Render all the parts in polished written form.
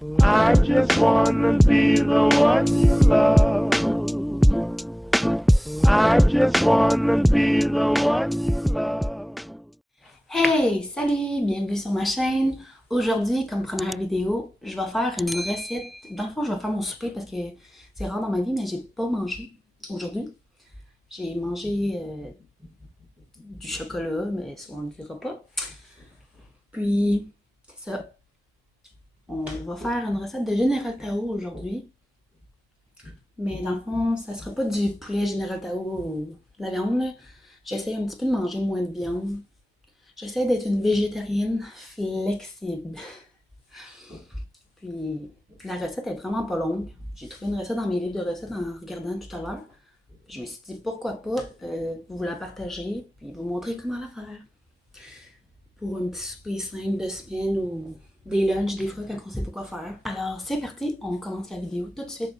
I just wanna be the one you love. I just wanna be the one you love. Hey, salut, bienvenue sur ma chaîne. Aujourd'hui, comme première vidéo, je vais faire une recette. Dans le fond, je vais faire mon souper parce que c'est rare dans ma vie, mais j'ai pas mangé aujourd'hui. J'ai mangé du chocolat, mais ça on ne le dira pas. Puis, c'est ça. On va faire une recette de Général Tao aujourd'hui. Mais dans le fond, ça sera pas du poulet Général Tao ou de la viande. J'essaie un petit peu de manger moins de viande. J'essaie d'être une végétarienne flexible. Puis la recette est vraiment pas longue. J'ai trouvé une recette dans mes livres de recettes en regardant tout à l'heure. Je me suis dit pourquoi pas vous la partager puis vous montrer comment la faire. Pour un petit souper simple de semaine ou des lunchs des fois quand on sait pas quoi faire. Alors c'est parti, on commence la vidéo tout de suite.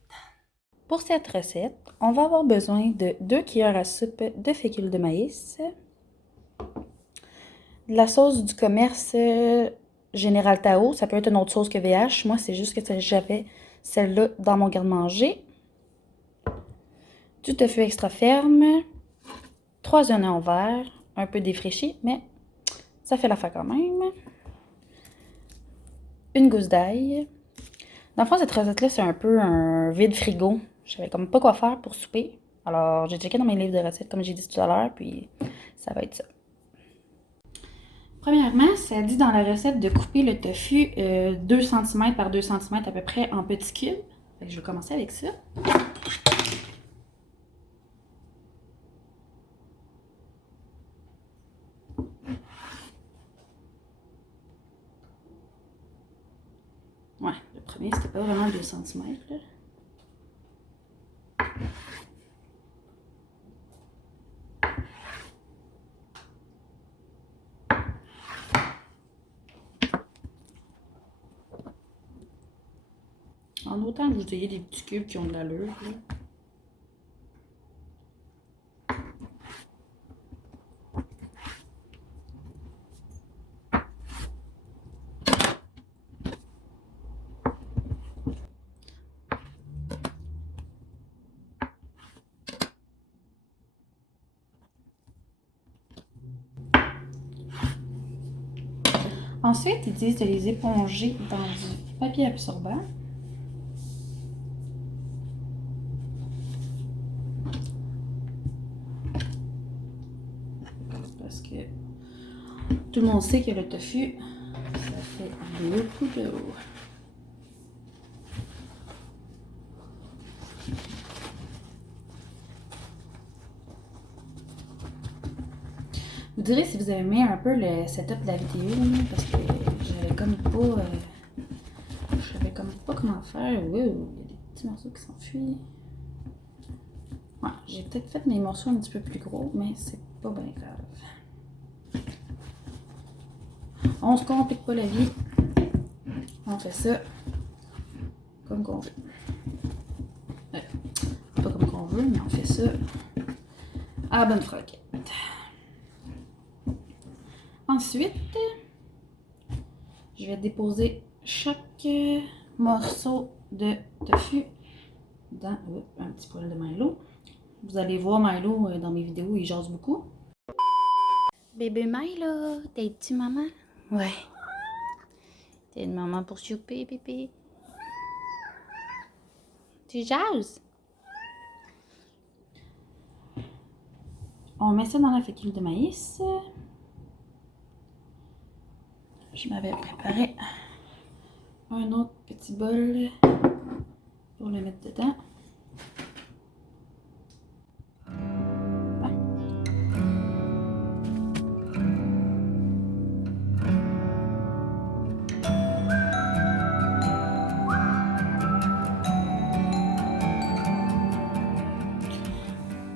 Pour cette recette, on va avoir besoin de 2 cuillères à soupe de fécule de maïs, de la sauce du commerce Général Tao, ça peut être une autre sauce que VH, moi c'est juste que j'avais celle-là dans mon garde-manger, du tofu extra ferme, 3 oignons verts, un peu défraîchis, mais ça fait l'affaire quand même, une gousse d'ail. Dans le fond, cette recette-là, c'est un peu un vide frigo. Je savais comme pas quoi faire pour souper. Alors, j'ai checké dans mes livres de recettes, comme j'ai dit tout à l'heure, puis ça va être ça. Premièrement, ça dit dans la recette de couper le tofu 2 cm par 2 cm à peu près en petits cubes. Fait que je vais commencer avec ça. Ouais, le premier, c'était pas vraiment 2 cm. Là. En autant que vous ayez des petits cubes qui ont de l'allure. Là. Ensuite, ils disent de les éponger dans du papier absorbant. Parce que tout le monde sait que le tofu, ça fait beaucoup d'eau. Vous direz si vous avez aimé un peu le setup de la vidéo, parce que j'avais comme pas... je savais comme pas comment faire. Wow, il y a des petits morceaux qui s'enfuient. Ouais, j'ai peut-être fait mes morceaux un petit peu plus gros, mais c'est pas bien grave. On se complique pas la vie. On fait ça comme qu'on veut. Pas comme qu'on veut, mais on fait ça à la bonne franquette. Ensuite, je vais déposer chaque morceau de tofu dans un petit poêle de Milo. Vous allez voir Milo dans mes vidéos, il jase beaucoup. Bébé Milo, t'es-tu maman? Ouais. T'es une maman pour souper, bébé. Tu jases? On met ça dans la fécule de maïs. Je m'avais préparé un autre petit bol pour le mettre dedans.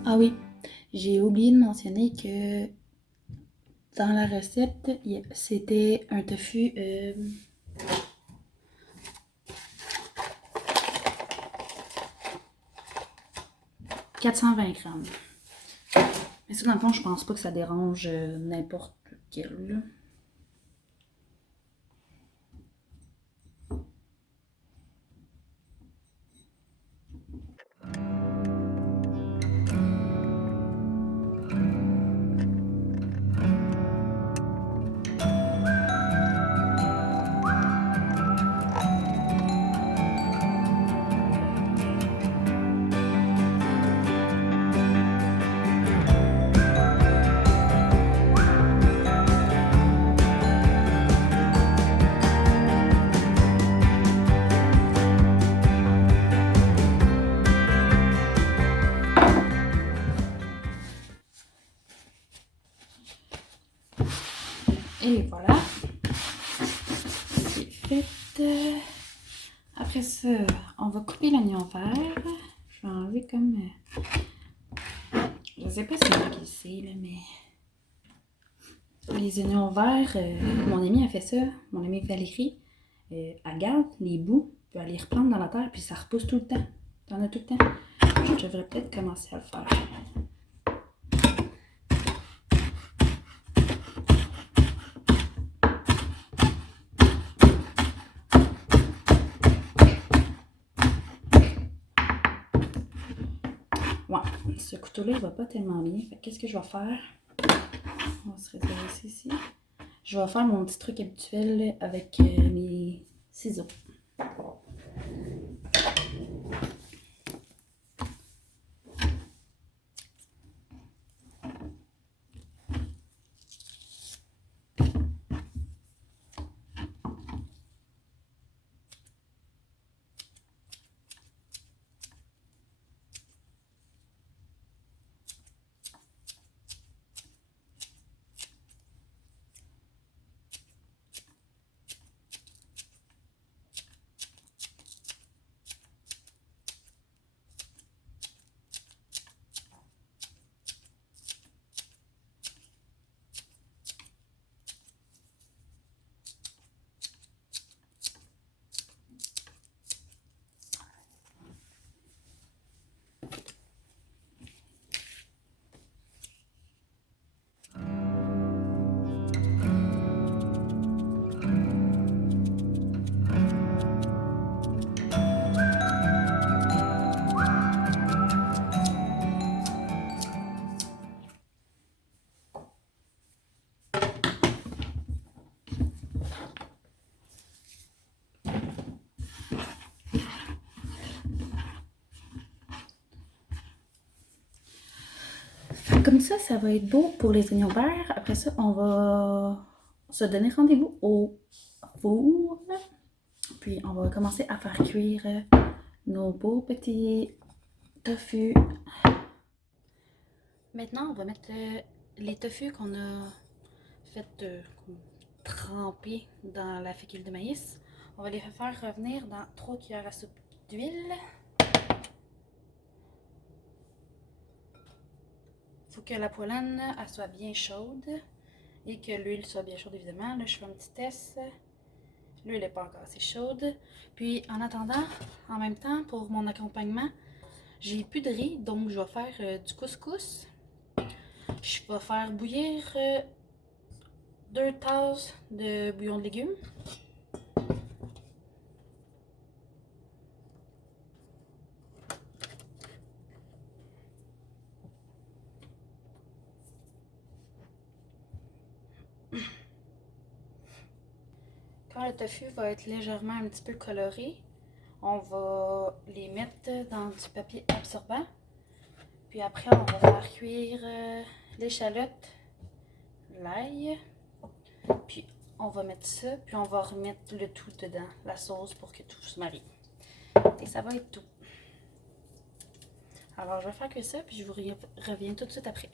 Ah oui, j'ai oublié de mentionner que dans la recette, c'était un tofu 420 grammes. Mais ça, dans le fond, je pense pas que ça dérange n'importe quel. frites. Après ça, on va couper l'oignon vert. Je vais enlever comme... je sais pas si c'est moi qui le sais, là, mais... Les oignons verts, mon amie a fait ça, mon amie Valérie. Elle garde les bouts, puis elle les replante dans la terre, puis ça repousse tout le temps. T'en as tout le temps. Je devrais peut-être commencer à le faire. Ouais, ce couteau-là, il va pas tellement bien. Fait qu'est-ce que je vais faire? On va se réserver ça ici. Je vais faire mon petit truc habituel là, avec mes ciseaux. Comme ça va être beau pour les oignons verts. Après ça, on va se donner rendez-vous au four. Puis on va commencer à faire cuire nos beaux petits tofu. Maintenant, on va mettre les tofu qu'on a fait tremper dans la fécule de maïs. On va les faire revenir dans 3 cuillères à soupe d'huile. Il faut que la poêlane elle soit bien chaude et que l'huile soit bien chaude évidemment. Là, je fais un petit test. L'huile n'est pas encore assez chaude. Puis en attendant, en même temps, pour mon accompagnement, j'ai plus de riz, donc je vais faire du couscous. Je vais faire bouillir 2 tasses de bouillon de légumes. Quand le tofu va être légèrement un petit peu coloré, on va les mettre dans du papier absorbant. Puis après, on va faire cuire l'échalote, l'ail. Puis on va mettre ça, puis on va remettre le tout dedans, la sauce pour que tout se marie. Et ça va être tout. Alors je vais faire que ça, puis je vous reviens tout de suite après.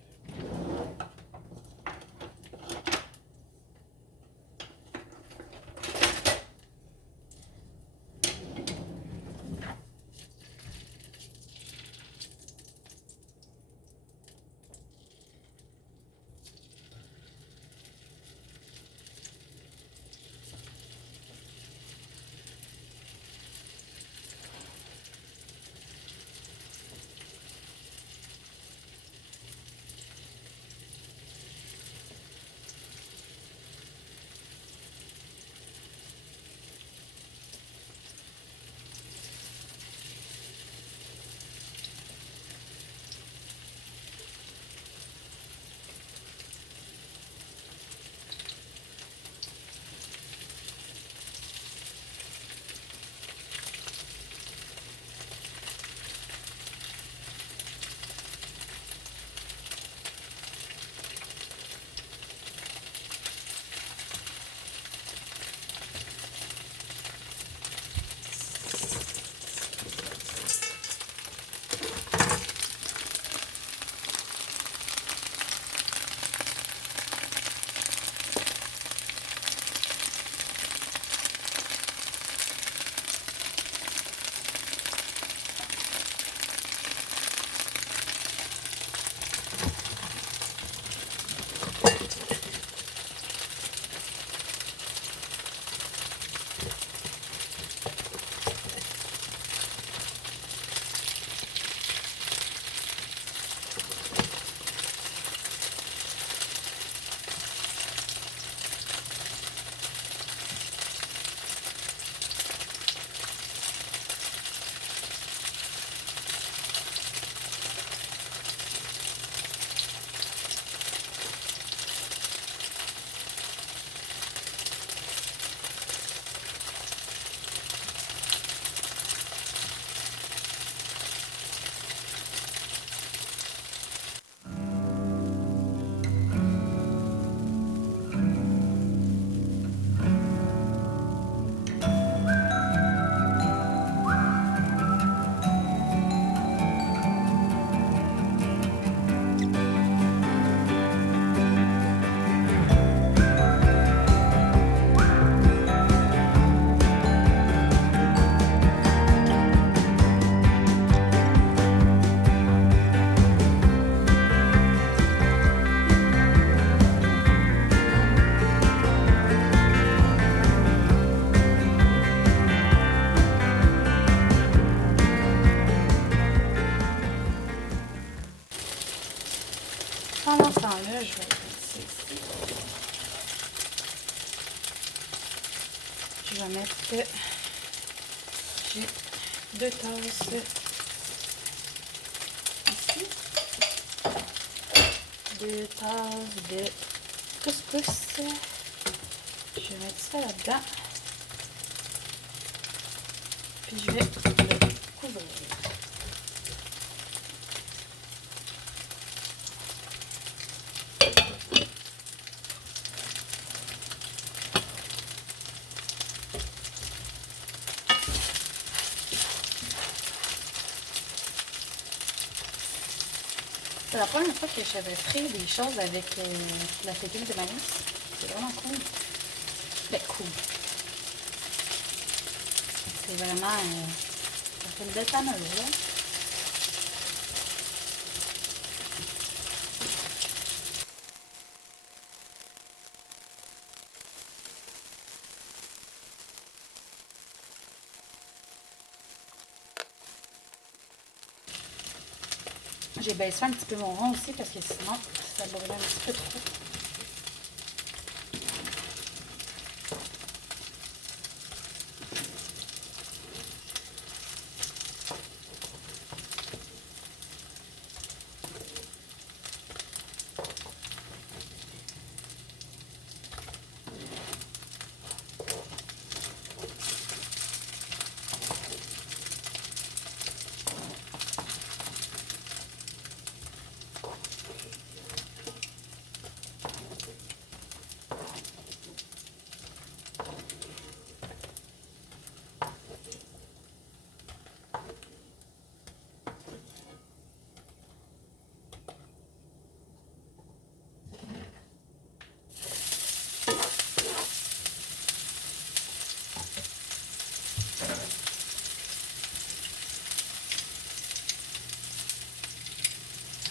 je vais mettre... J'ai 2 tasses ici. 2 tasses de couscous. Je vais mettre ça là-dedans. Puis je vais le couvrir. C'est la première fois que j'avais fait des choses avec la fécule de maïs. C'est vraiment cool. Ben cool. C'est vraiment... ça fait une belle paneuse, là. J'ai baissé un petit peu mon rond aussi parce que sinon ça brûle un petit peu trop.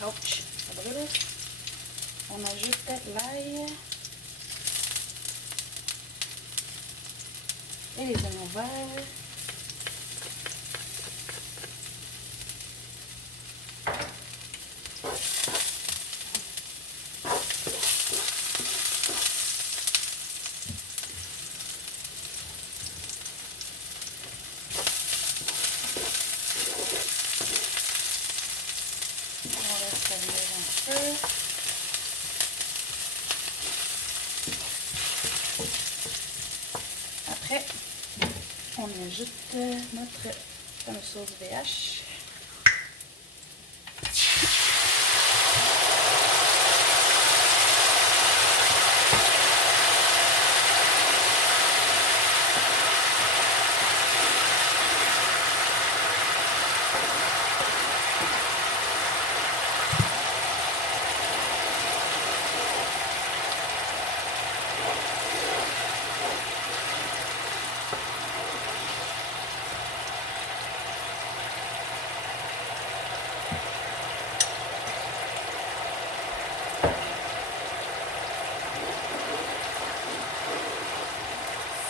Ouch, ça brûle. On ajoute l'ail et les oignons verts. Après, on ajoute notre fameuse sauce VH.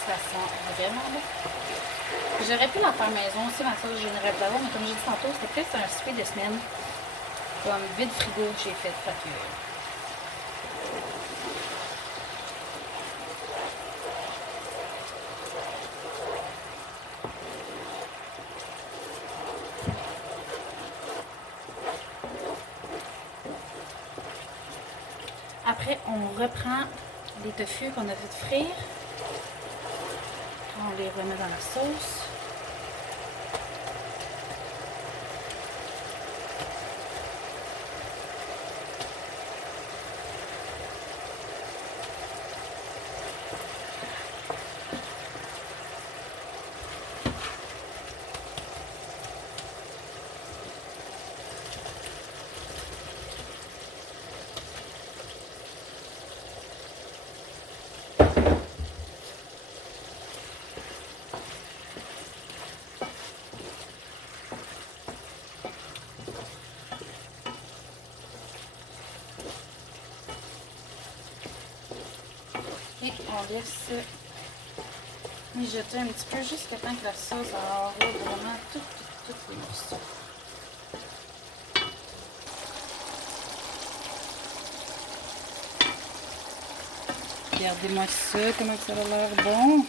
Ça sent vraiment bon. J'aurais pu l'en faire maison aussi, ma sauce générale d'abord, mais comme j'ai dit tantôt, c'était plus un souper de semaine. Comme vide frigo que j'ai fait. Après, on reprend les tofu qu'on a fait frire. On les remet dans la sauce. Et on laisse mijoter un petit peu jusqu'à temps que la sauce enrobe vraiment tous les morceaux. Regardez-moi ça, comment ça a l'air bon.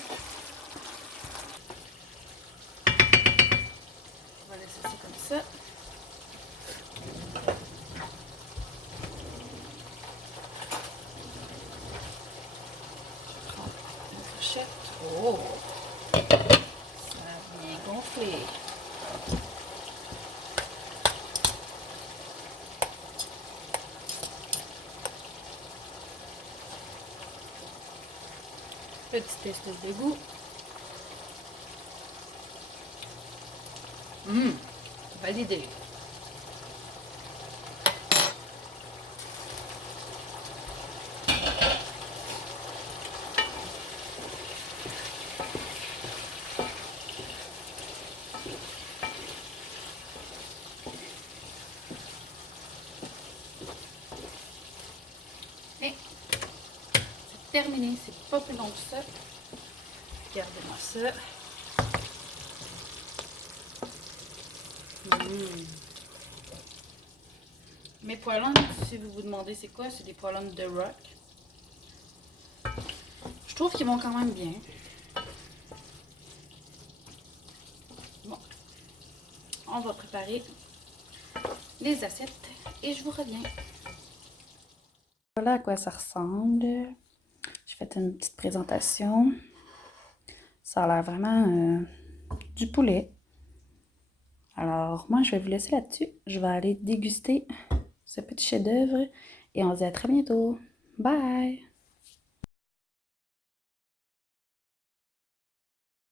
petit test de goût. Validé. Et c'est terminé, c'est pas plus long que ça. Regardez-moi ça. Mes poêlons, si vous vous demandez c'est quoi, c'est des poêlons de Rock. Je trouve qu'ils vont quand même bien. Bon, on va préparer les assiettes et je vous reviens. Voilà à quoi ça ressemble. J'ai fait une petite présentation. Ça a l'air vraiment du poulet. Alors, moi, je vais vous laisser là-dessus. Je vais aller déguster ce petit chef-d'œuvre et on se dit à très bientôt. Bye!